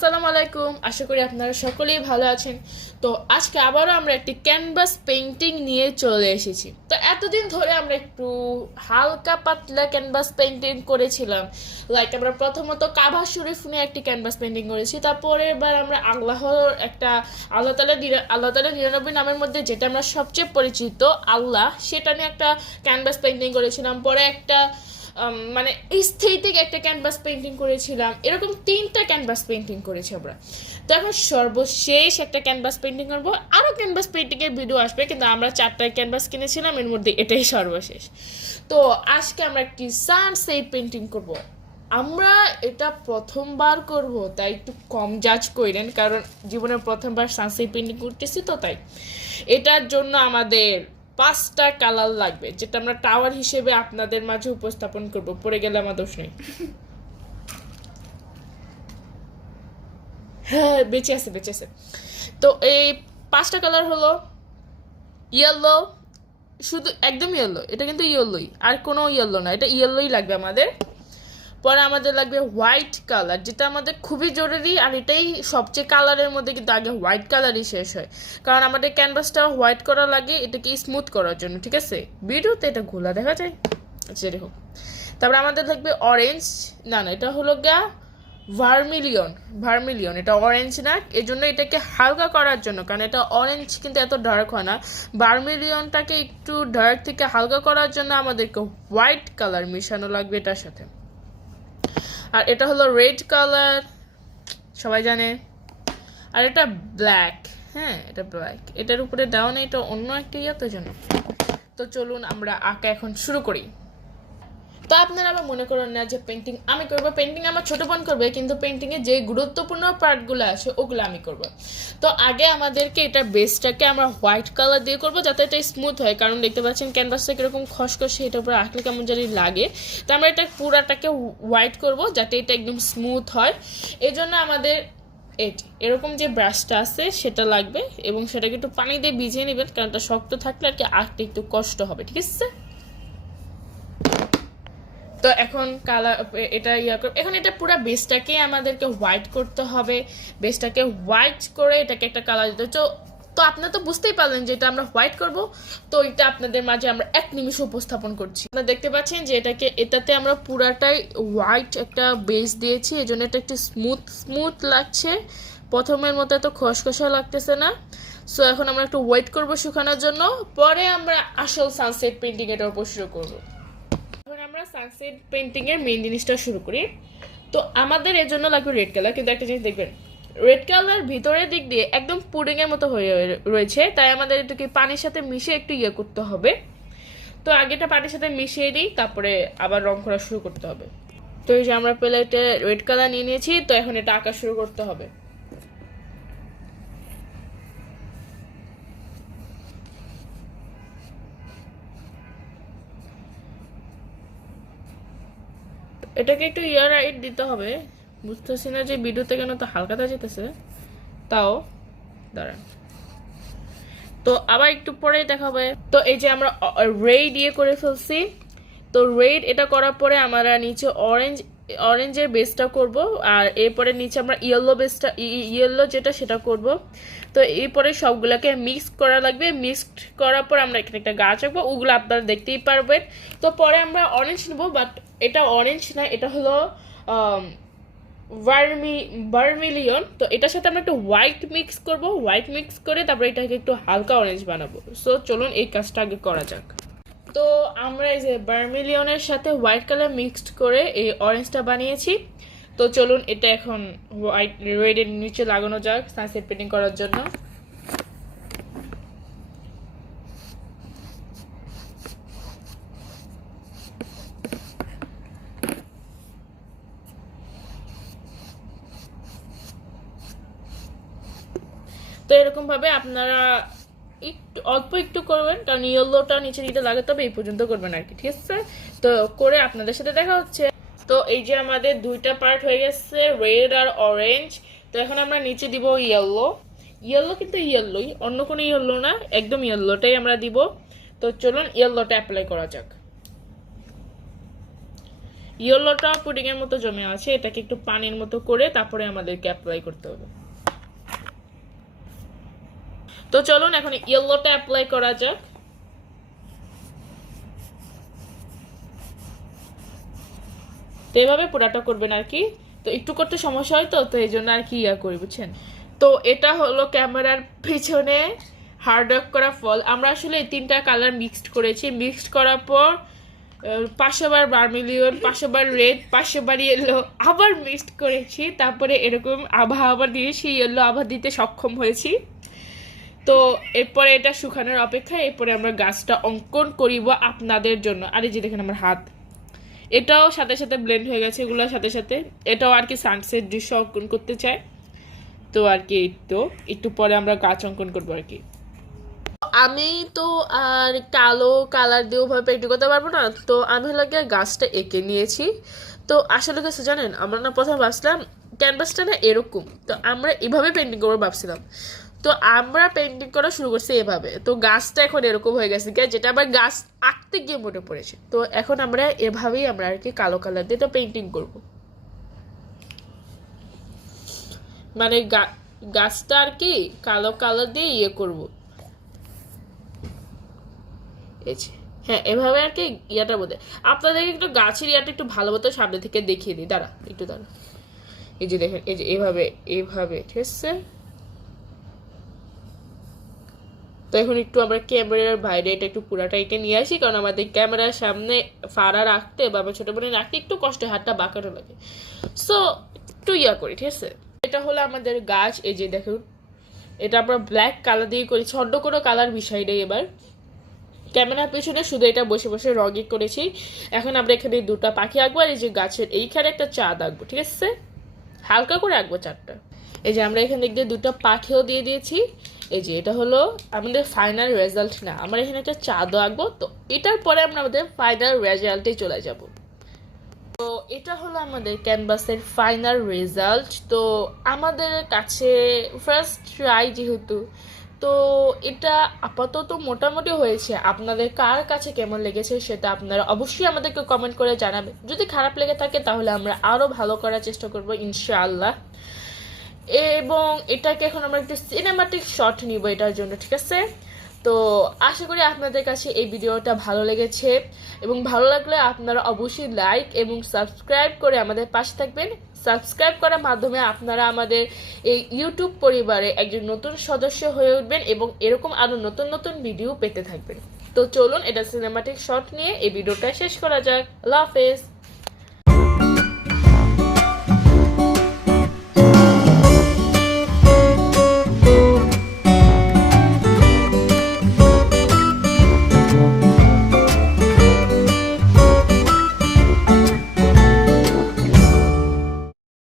আসসালামু আলাইকুম, আশা করি আপনারা সকলেই ভালো আছেন। তো আজকে আবারও আমরা একটি ক্যানভাস পেইন্টিং নিয়ে চলে এসেছি। তো এতদিন ধরে আমরা একটু হালকা পাতলা ক্যানভাস পেইন্টিং করেছিলাম। আমরা প্রথমত কাবা শরীফ নিয়ে একটি ক্যানভাস পেইন্টিং করেছি, তারপরে এবার আমরা আল্লাহ তাআলা 99 নামের মধ্যে যেটা আমরা সবচেয়ে পরিচিত আল্লাহ, সেটা নিয়ে একটা ক্যানভাস পেইন্টিং করেছিলাম। পরে একটা মানে স্থিতিক একটা ক্যানভাস পেইন্টিং করেছিলাম। এরকম 3টা ক্যানভাস পেইন্টিং করেছি আমরা। তো এখন সর্বশেষ একটা ক্যানভাস পেইন্টিং করবো। আরও ক্যানভাস পেইন্টিংয়ের ভিডিও আসবে, কিন্তু আমরা 4টা ক্যানভাস কিনেছিলাম, এর মধ্যে এটাই সর্বশেষ। তো আজকে আমরা একটি সানসেট পেইন্টিং করব। আমরা এটা প্রথমবার করব, তাই একটু কম জাজ করেন, কারণ জীবনের প্রথমবার সানসেট পেইন্টিং করতেছি, তো তাই এটার জন্য আমাদের 5টা কালার লাগবে, যেটা আমরা টাওয়ার হিসেবে আপনাদের মাঝে উপস্থাপন করব। পড়ে গেলে আমার দোষ নেই। হ্যাঁ, বেঁচে আছে। তো এই 5টা কালার হলো ইয়েলো, শুধু একদম ইয়েলো, এটা কিন্তু ইয়েলোই, আর কোনো ইয়েলো না, এটা ইয়েলোই লাগবে আমাদের। পরে আমাদের লাগবে হোয়াইট কালার, যেটা আমাদের খুবই জরুরি, আর এটাই সবচেয়ে কালারের মধ্যে, কিন্তু আগে হোয়াইট কালারই শেষ হয়, কারণ আমাদের ক্যানভাসটা হোয়াইট করা লাগে এটাকে স্মুথ করার জন্য। ঠিক আছে, ভিডিওতে এটা ঘোলা দেখা যায়, আচ্ছা হোক। তারপরে আমাদের লাগবে অরেঞ্জ, না এটা হলো গা ভার্মিলিয়ন, এটা অরেঞ্জ না, এই জন্য এটাকে হালকা করার জন্য, কারণ এটা অরেঞ্জ কিন্তু এত ডার্ক হয় না। ভার্মিলিয়নটাকে একটু ডার্ক থেকে হালকা করার জন্য আমাদেরকে হোয়াইট কালার মেশানো লাগবে এটার সাথে। আর এটা হলো রেড কালার, সবাই জানে। আর এটা ব্ল্যাক, হ্যাঁ এটা ব্ল্যাক, এটার উপরে দেওয়া নেই, এটা অন্য একটা তো জন্য। তো চলুন আমরা আঁকা এখন শুরু করি। তো আপনারা আবার মনে করেন না যে পেন্টিং আমি করবো, পেন্টিং আমার ছোট বোন করবে, কিন্তু পেন্টিংয়ে যে গুরুত্বপূর্ণ পার্টগুলো আছে ওগুলো আমি করব। তো আগে আমাদেরকে এটা বেসটাকে আমরা হোয়াইট কালার দিয়ে করব, যাতে এটা স্মুথ হয়, কারণ দেখতে পাচ্ছেন ক্যানভাসটা কীরকম খসখসে, এটার উপরে আঁকলে কেমন জানি লাগে। তো আমরা এটা পুরাটাকে হোয়াইট করব, যাতে এটা একদম স্মুথ হয়। এই জন্য আমাদের এরকম যে ব্রাশটা আছে সেটা লাগবে, এবং সেটাকে একটু পানি দিয়ে ভিজিয়ে নেবেন, কারণ এটা শক্ত থাকলে আর কি আঁকতে একটু কষ্ট হবে। ঠিক আছে, তো এখন কালার এটা এখন এটা পুরো বেসটাকে আমাদেরকে হোয়াইট করতে হবে। বেসটাকে হোয়াইট করে এটাকে একটা কালার দিতে। তো আপনারা তো বুঝতেই পারলেন যে এটা আমরা হোয়াইট করব। তো এটা আপনাদের মাঝে আমরা 1 নিমিষে উপস্থাপন করছি। আপনারা দেখতে পাচ্ছেন যে এটাতে আমরা পুরাটাই হোয়াইট একটা বেস দিয়েছি, এই জন্য এটা একটু স্মুথ লাগছে, প্রথমের মতো এত খসখসা লাগতেছে না। সো এখন আমরা একটু ওয়েট করব শুকানোর জন্য, পরে আমরা আসল সানসেট পেইন্টিং এটার উপর শুরু করবো। এখন আমরা সানসেট পেইন্টিং এর মেইন জিনিসটা শুরু করি। তো আমাদের এর জন্য লাগবে রেড কালার, কিন্তু একটা জিনিস দেখবেন, রেড কালার ভিতরের দিক দিয়ে একদম পুডিং এর মতো হয়ে রয়েছে, তাই আমাদের এটাকে পানির সাথে মিশিয়ে একটু করতে হবে। তো আগেটা পানির সাথে মিশিয়ে দিই, তারপরে আবার রং করা শুরু করতে হবে। তো এই যে আমরা প্লেটে রেড কালার নিয়ে নিয়েছি, তো এখন এটা আঁকা শুরু করতে হবে। এটাকে একটু রাইট দিতে হবে, বুঝতেছি না যে ভিডিওতে কেন তো হালকাটা যেতেছে, তাও দাঁড়ান, তো আবার একটু পরে দেখাবে। তো এই যে আমরা রেড দিয়ে করে ফেলছি। তো রেড এটা করার পরে আমরা নিচে অরেঞ্জের বেসটা করব, আর এরপরে নিচে আমরা ইয়েলো যেটা সেটা করব। তো এরপরে সবগুলোকে মিক্স করা লাগবে। মিক্সড করার পর আমরা এখানে একটা গাছ আঁকবো, ওগুলো আপনারা দেখতেই পারবেন। তো পরে আমরা অরেঞ্জ নেব, বাট এটা অরেঞ্জ না, এটা হলো ভার্মিলিয়ন। তো এটার সাথে আমরা একটু হোয়াইট মিক্স করব, হোয়াইট মিক্স করে তারপরে এটাকে একটু হালকা অরেঞ্জ বানাবো। সো চলুন এই কাজটা আগে করা যাক। তো আমরা এই যে ভার্মিলিয়নের সাথে হোয়াইট কালার মিক্সড করে এই অরেঞ্জটা বানিয়েছি। তো চলুন এটা এখন রেডের নিচে লাগানো যাক সানসেট পেইন্টিং করার জন্য। তো এরকম ভাবে আপনারা একটু অল্প একটু করবেন, কারণ ইয়েলোটা নিচে দিতে লাগাতে হবে, এই পর্যন্ত করবেন আর কি। ঠিক আছে, তো করে আপনাদের সাথে দেখা হচ্ছে। তো এই যে আমাদের 2টা পার্ট হয়ে গেছে, রেড আর অরেঞ্জ। তো এখন আমরা নিচে দিব ইয়েলো কিন্তু ইয়েলোই, অন্য কোনো ইয়েলো না, একদম ইয়েলোটাই আমরা দিব। তো চলুন ইয়েলোটা অ্যাপ্লাই করা যাক। ইয়েলোটা পুডিং এর মতো জমে আছে, এটাকে একটু পানির মতো করে তারপরে আমাদেরকে অ্যাপ্লাই করতে হবে। তো চলুন এখন ইয়েলোটা অ্যাপ্লাই করা যাক। তো এভাবে পুরাটা করবেন আর কি। তো একটু করতে সমস্যা হয়, তো এই জন্য আর কি করি বুঝছেন। তো এটা হলো ক্যামেরার পিছনে হার্ড ওয়ার্ক করা ফল। আমরা আসলে এই 3টা কালার মিক্সড করেছি। মিক্সড করার পর 500 বার ভার্মিলিয়ন, 500 বার রেড, 500 বার ইয়েলো আবার মিক্সড করেছি, তারপরে এরকম আভা আবার দিয়েছি, ইয়েলো আভা দিতে সক্ষম হয়েছি। তো এরপরে এটা শুকানোর অপেক্ষা। এরপরে আমরা গাছটা অঙ্কন করিব আপনাদের জন্য। আর এই যে দেখেন আমার হাত, এটাও সাথে সাথে ব্লেন্ড হয়ে গেছে, এগুলোর সাথে সাথে। এটাও আর কি সানসেট দৃশ্য অঙ্কন করতে চাই। তো আর কি তো একটু পরে আমরা গাছ অঙ্কন করবো আর কি। আমি তো আর কালো কালার দিয়ে ওভাবে পেন্টিং করতে পারবো না, তো আমি লাগে গাছটা এঁকে নিয়েছি। তো আসলে কিছু জানেন, আমরা না প্রথমে ভাবছিলাম ক্যানভাসটা না এরকম, তো আমরা এভাবে পেন্টিং করবো ভাবছিলাম। তো আমরা পেন্টিং করা শুরু করছি এভাবে, তো গাছটা এখন এরকম হয়ে গেছে, যেটা আবার গাছ আঁকতে গিয়ে মনে পড়েছে। তো এখন আমরা এভাবেই আমরা আর কি কালো কালার দিয়ে তো পেন্টিং করবো, মানে গাছটা আর কি কালো কালার দিয়ে করবো। হ্যাঁ, এভাবে আর কি ইয়াটা বোধ। আপনাদেরকে একটু গাছের ইয়াটা একটু ভালো মতো সামনে থেকে দেখিয়ে দিই, দাঁড়া একটু দাঁড়া। এই যে দেখেন, এই যে এভাবে এভাবে, ঠিক আছে। তো এখন একটু আমরা ক্যামেরার বাইরে এটা একটু পুরাটা এটা নিয়ে আসি, কারণ আমাদের ক্যামেরার সামনে ফাড়া রাখতে বা ছোট বোনে রাখতে একটু কষ্ট, হাতটা বাঁকানো লাগে। সো একটু করি, ঠিক আছে। এটা হলো আমাদের গাছ। এই যে দেখুন, এটা আমরা ব্ল্যাক কালার দিয়ে করেছি, অন্য কোনো কালার বিষয় নেই। এবার ক্যামেরার পেছনে শুধু এটা বসে বসে রঙই করেছি। এখন আমরা এখানে 2টা পাখি আঁকবো, আর এই যে গাছের এইখানে একটা চাঁদ আঁকবো, ঠিক আছে। হালকা করে আঁকবো চাঁদটা। এই যে আমরা এখানে দেখতে 2টা পাখিও দিয়ে দিয়েছি। এই যে এটা হলো আমাদের ফাইনাল রেজাল্ট না, আমরা এখানে একটা চাঁদও আঁকবো। তো এটার পরে আমরা আমাদের ফাইনাল রেজাল্টে চলে যাব। তো এটা হলো আমাদের ক্যানভাসের ফাইনাল রেজাল্ট। তো আমাদের কাছে ফার্স্ট ট্রাই যেহেতু, তো এটা আপাতত মোটামুটি হয়েছে। আপনাদের কার কাছে কেমন লেগেছে সেটা আপনারা অবশ্যই আমাদেরকে কমেন্ট করে জানাবেন। যদি খারাপ লেগে থাকে তাহলে আমরা আরও ভালো করার চেষ্টা করব ইনশাআল্লাহ। এবং এটাকে এখন আমরা একটু সিনেমাটিক শট নিব এটার জন্য, ঠিক আছে। তো আশা করি আপনাদের কাছে এই ভিডিওটা ভালো লেগেছে, এবং ভালো লাগলে আপনারা অবশ্যই লাইক এবং সাবস্ক্রাইব করে আমাদের পাশে থাকবেন। সাবস্ক্রাইব করার মাধ্যমে আপনারা আমাদের এই ইউটিউব পরিবারে একজন নতুন সদস্য হয়ে উঠবেন এবং এরকম আরও নতুন নতুন ভিডিও পেতে থাকবেন। তো চলুন এটা সিনেমাটিক শট নিয়ে এই ভিডিওটা শেষ করা যাক। আল্লাহ হাফেজ।